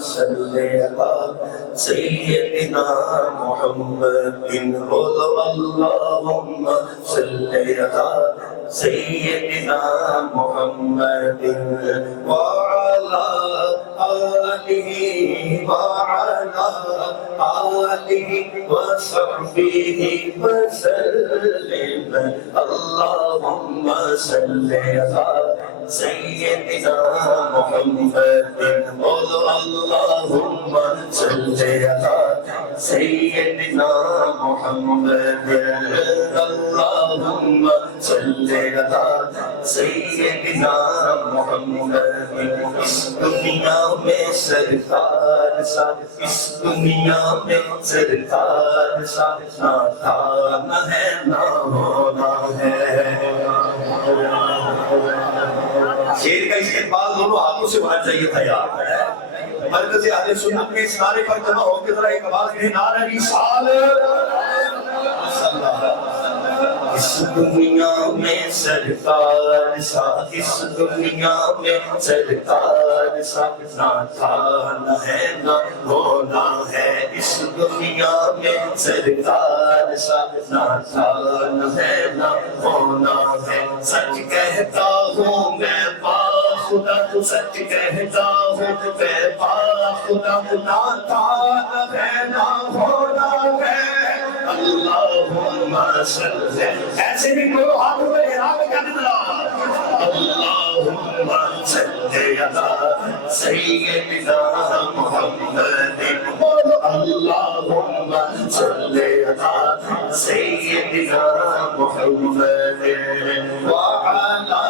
صل على سيدنا محمد اللهم صل على سيدنا محمد وعلى آله وعلى آله وصحبه وسلم اللهم صل على سيدنا محمد اللهم صل على سيدنا محمد اللهم صل على سيدنا محمد اس دنیا میں سرکار سا اس دنیا میں سرکار سا نہ تھا نہ ہے نہ ہونا ہے شیر کا استقبال دونوں ہاتھوں سے ہونا چاہیے تھا یار مرکز اہل سنت میں اس نعرے پر جمع ہو کے ذرا ایک آواز میں نعرہ رسالت اس دنیا میں سرکار سا اس دنیا میں سرکار سا نہ تھا نہ ہے نہ ہونا ہے اس دنیا میں سرکار سا نہ تھا نہ ہے نہ ہونا ہے سچ کہتا ہوں میں خدا تو سچ کہتا ہوں میں خدا نہ تھا نہ ہے نہ ہونا ہے اللہم صل ایسے بھی کوئی ہاتھوں میں احرام کر دیا اللہم صل علی سیدنا محمد اللہم صل علی سیدنا محمد وعلی آلہ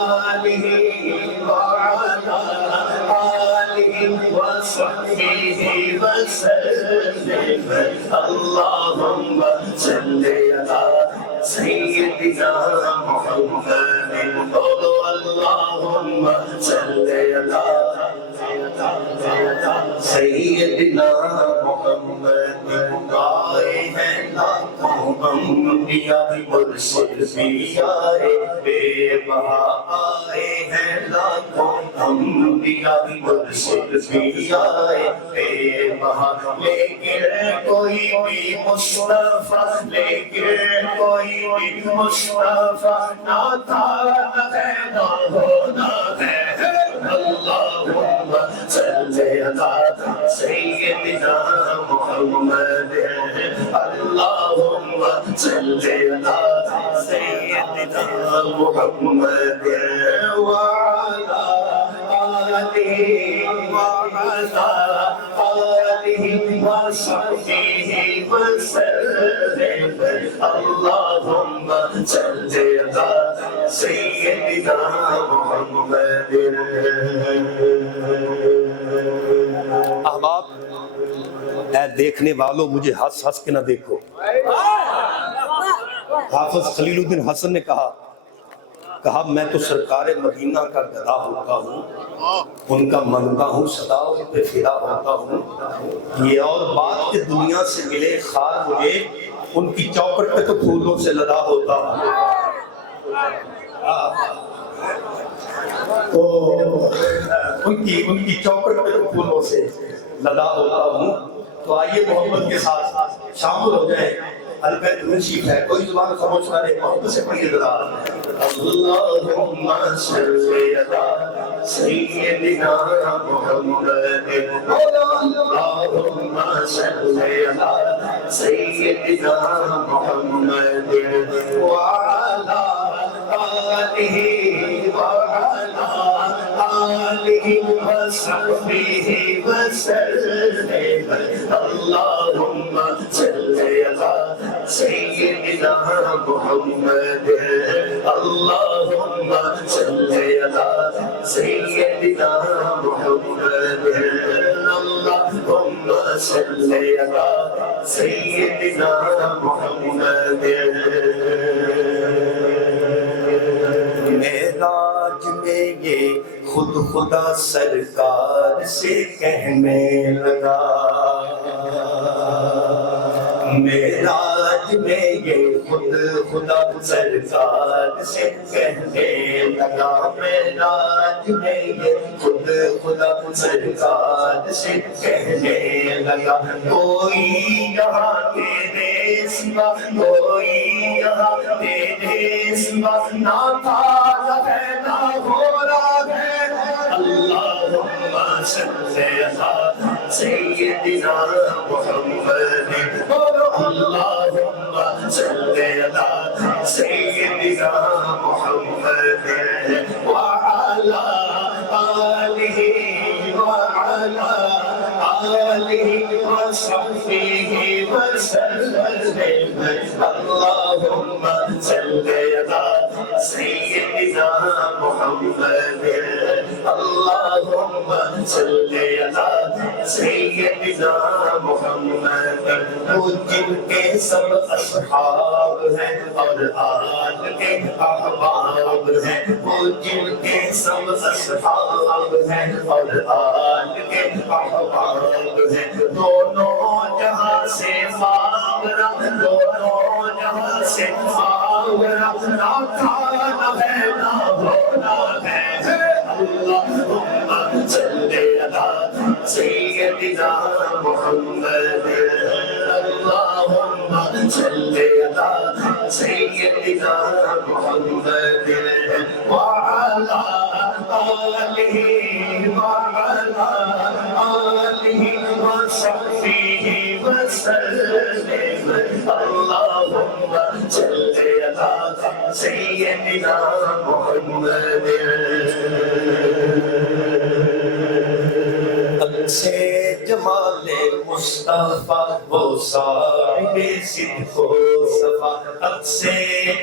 وعلی آلہ وصحبہ وسلم اللہم صل علی سیدنا محمد اللہم صل علی سیدنا محمد آئے ہیں لاکھوں انبیاء مرسل بھی آئے بے بہا آئے ہیں لاکھوں انبیاء مرسل بھی آئے بے بہا لیکن کوئی بھی مصطفیٰ لیکن کوئی بھی مصطفیٰ نہ تھا نہ ہے نہ ہونا ہے اللہم صل علی سیدنا محمد اللہم صل علی سیدنا محمد وعلی آلہ وعلی آلہ وصحبہ وسلم اللہم صل علی سیدنا محمد احباب اے دیکھنے والوں مجھے ہنس ہنس کے نہ دیکھو حافظ خلیل الدین حسن نے کہا میں تو سرکار مدینہ کا گدا ہوتا ہوں ان کا منتا ہوں صدا ان پہ فدا ہوتا ہوں یہ اور بات کہ دنیا سے ملے خار مجھے ان کی چوکٹ پہ تو پھولوں سے لدا ہوتا ہوں تو ان کی چوکٹ پہ تو پھولوں سے لدا ہوتا ہوں تو آئیے محمد کے ساتھ شامل ہو جائیں البیت نشیف ہے کوئی زبان خاموش نہ رہے محمد سے پڑھیے ذرا اللہم صل علی سیدنا محمد اللہم صل علی سیدنا محمد وعلی آلہ وعلی آلہ وصحبہ وسلم اللہم صل علی سیدنا محمد اللہم صل علی سیدنا محمد اللہم صل علی سیدنا محمد معراج میں یہ خود خدا سرکار سے کہنے لگا معراج میں یہ خود خود خدا سرکار سے کہنے لگا معراج میں یہ خود خدا سرکار سے کہنے لگا کوئی یہاں تیرے سوا کوئی یہاں تیرے سوا نہ تھا نہ ہے نہ ہو رہا ہے اللہم صلی علی سیدنا محمد اللہم صلی علی سیدنا محمد وعلی آلہ وعلی آلہ وصحبہ وسلم اللہم صلی علی سیدنا محمد اللہم صلی علی سیدنا محمد وہ جن کے سب اصحاب ہیں اور آل کے احباب ہیں وہ جن کے سب اصحاب ہیں اور آل کے احباب ہیں دونوں جہاں سے مانگنا دونوں جہاں سے مانگنا نہ کھانا ہے نہ ہونا ہے اللہم صلی علی سیدنا محمد اللہم صلی علی سیدنا محمد وعلی آلہ وعلی آلہ وصحبہ وسلم اللہم صلی علی سیدنا محمد سے جمال مصطفیٰ وہ صاحب صدق و صفا سے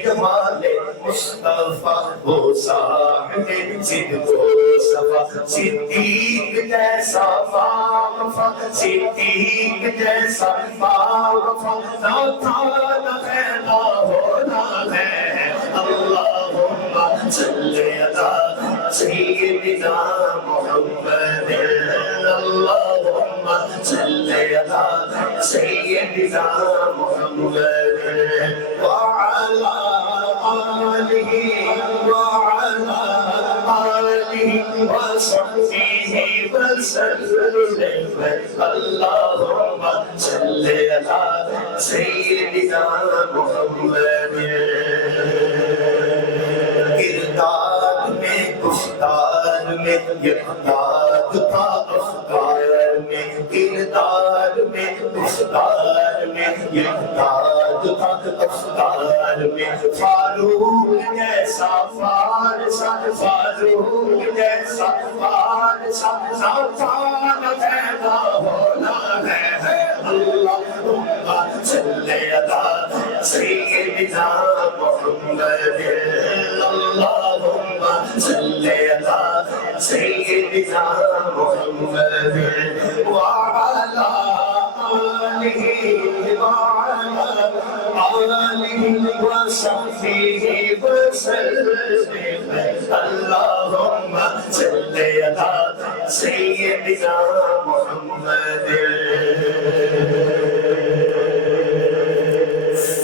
جمال مصطفیٰ وہ صاحب صدق و صفا صدیق جیسا باوفا صدیق جیسا باوفا نہ تھا نہ ہے نہ ہونا ہے اللہم صلی علی سیدنا محمد اللہم صلی علی سیدنا محمد وعلی آلہ وعلی آلہ وصحبہ وسلم اللہم صلی علی سیدنا محمد کردار میں گفتار میں یکتاد تھا افکار میں کردار میں گفتار میں یکتاد تھا افکار میں فاروق جیسا فارسا فاروق جیسا فارسا نہ تھا نہ پیدا ہونا ہے اللہم صلی علی سیدنا محمد اللہم صلی علی سیدنا محمد وعلی آلہ وعلی آلہ وصحبہ وسلم اللہم صلی علی سیدنا محمد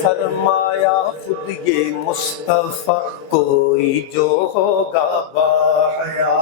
فرمایا خود یہ مصطفیٰ کوئی جو ہوگا باحیا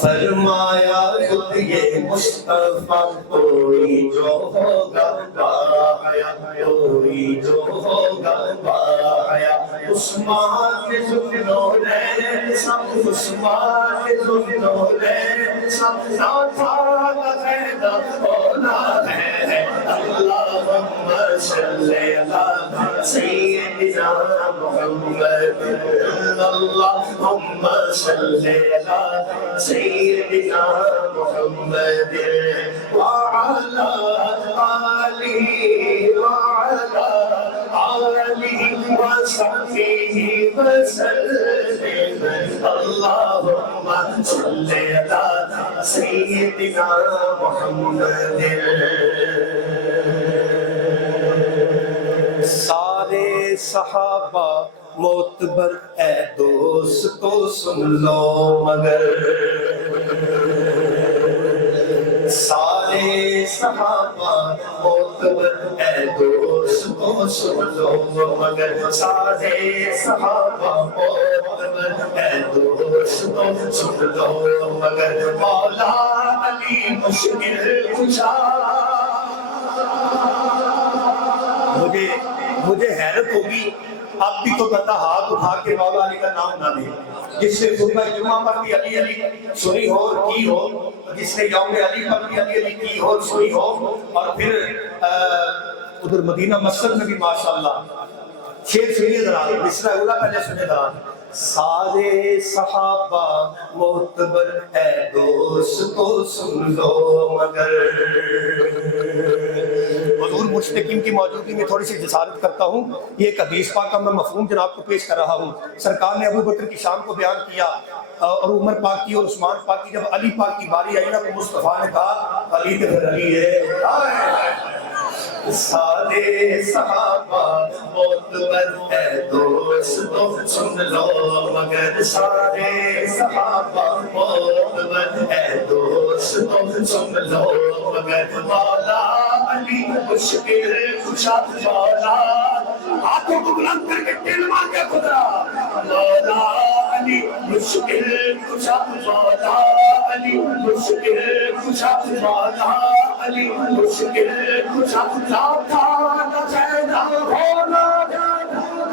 فرمایا خود یہ مصطفیٰ کوئی جو ہوگا باحیا کوئی جو ہوگا باحیا عثمان کے ذوالنورین سا عثمان کے ذوالنورین سا نہ تھا نہ پیدا ہونا ہے اللہم صلی علی سیدنا محمد اللہم صلی علی سیدنا محمد وعلی آلہ وعلی آلہ وصحبہ وسلم اللہم صلی علی سیدنا محمد سارے صحابہ معتبر اے دوست کو سن لو مگر سارے صحابہ معتبر اے دوست کو تو سن لو مگر سارے صحابہ معتبر ہے دوستو سن لو مگر مولا علی مشکل کشا. مجھے حیرت ہوگی اب بھی تو بندہ ہاتھ اٹھا کے مولا علی کا نام نہ لے. جس نے خطبہ جمعہ پر بھی علی علی سنی ہو اور کی ہو, جس نے یوم علی پر بھی علی علی کی ہو سنی ہو, اور پھر ادھر مدینہ مسجد میں بھی ماشاءاللہ شیر سنیے ذرا, مصرع اولا پہلے سنے ذرا. سارے صحابہ معتبر ہے دوستو سن لو مگر. حضور مشتقین کی موجودگی میں تھوڑی سی جسارت کرتا ہوں. یہ ایک حدیث پاک کا میں مفہوم جناب کو پیش کر رہا ہوں. سرکار نے ابو بکر کی شان کو بیان کیا اور عمر پاک کی اور عثمان پاک کی. جب علی پاک کی باری آئی نا تو مصطفیٰ نے کہا علی تو پھر علی ہے. سارے صحابہ معتبر ہے دوستو سن لو مگر سارے صحابہ معتبر ہے دوستو سن لو مگر مولا علی مشکل کشا. مولا ہاتھوں کو بلند کر کے دل مار کے خدا مولا علی مشکل کشا. مولا علی مشکل کشا. مولا علی مشکل کشا.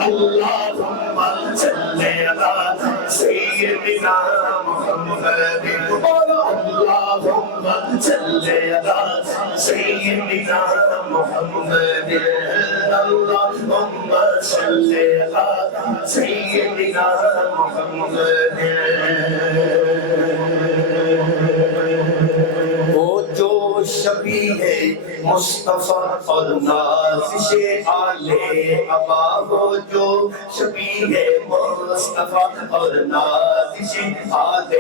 اللہم صلی علی سیدنا محمد. اللہم صلی علی سیدنا محمد. اللہم صلی علی سیدنا محمد. وہ جو شبیہ مصطفیٰ اور نازش آل ابا, وہ جو شبیہ مصطفیٰ اور نازش آل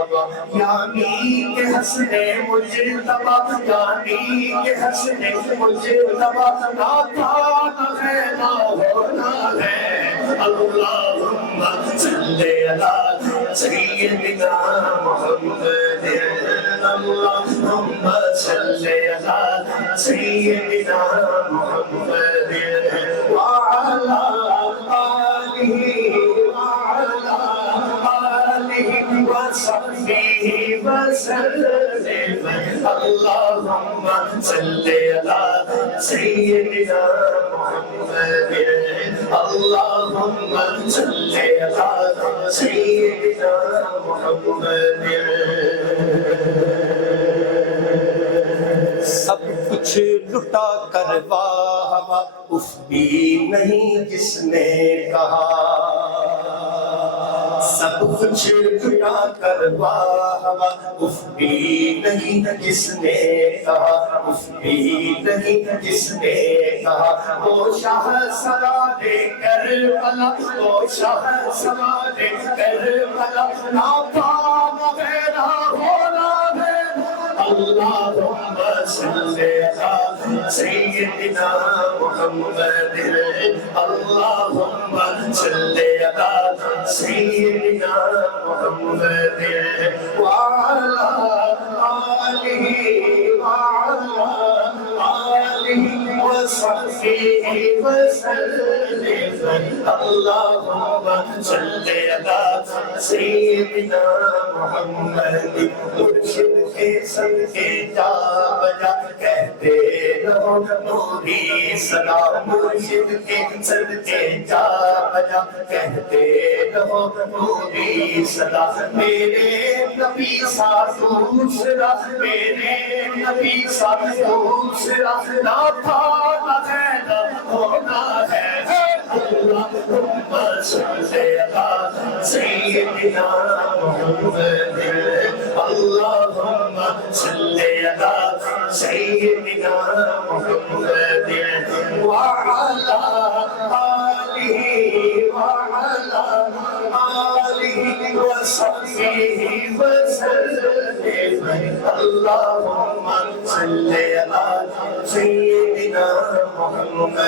ابا, یعنی کہ حسن مجتبیٰ, یعنی کہ حسن مجتبیٰ ناکان ہے نہ ہونا ہے. اللہم صلی علی سیدنا محمد. اللہم صلی علی سیدنا محمد وعلی آلہ وعلی آلہ وصحبہ وسلم. اللہم صلی علی سیدنا محمد. اللہم صلی علی سیدنا محمد. سب کچھ لٹا کر واہ اف بھی نہیں جس نے کہا. سب کچھ لٹا کر واہ اف بھی نہیں جس نے کہا. اف بھی نہیں جس نے کہا. وہ شاہ سوارِ کربلا, وہ شاہ سوارِ کربلا ناکام ہے نہ ہونا ہے. اللہم صلی علی سیدنا محمد. اللہم صلی علی سیدنا محمد وعلی آلہ وعلی آلہ وصحبہ وسلم. اللہم صلی علی سیدنا محمد. مرشد کے صدقے جا بجا کہتے رہو نوری صدا. مرشد کے صدقے جا بجا کہتے رہو نوری صدا. میرے نبی سا دوسرا, میرے نبی سا دوسرا نہ تھا نہ ہے نہ ہونا ہے. اللہم صلی علی سیدنا محمد. اللہم صلی علی سیدنا محمد وعلی آلہ وعلی آلہ وصحبہ وسلم. اللہم صلی علی سیدنا محمد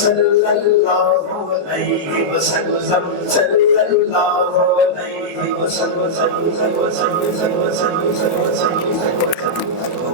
صلی اللہ علیہ وسلم. صلی اللہ علیہ وسلم.